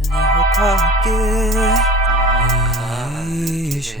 내혹하게 이제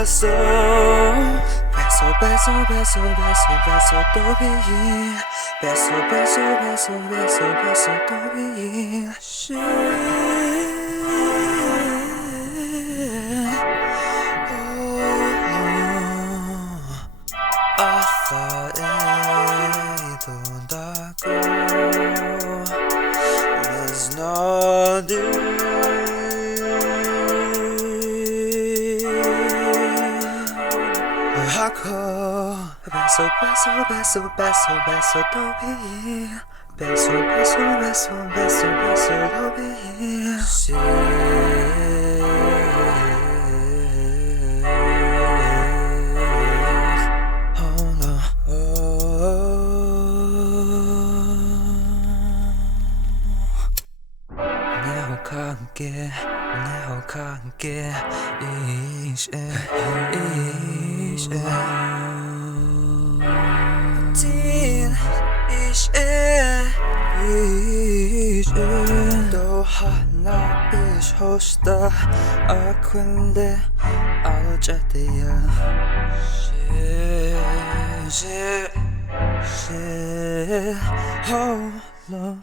Listen, Béeso, béeso, béeso, béeso Doo Biiyiin. Béeso, béeso, béeso, béeso, béeso Doo Biiyiin. I thought it 온다고. There's no Béeso, béeso, béeso, béeso, béeso Doo Biiyiin. Béeso, béeso, béeso, béeso, béeso Doo Biiyiin. Oh no. 내혹하게 이제 또 하나 이쇼시다 아군데 어제대야 shit, oh no.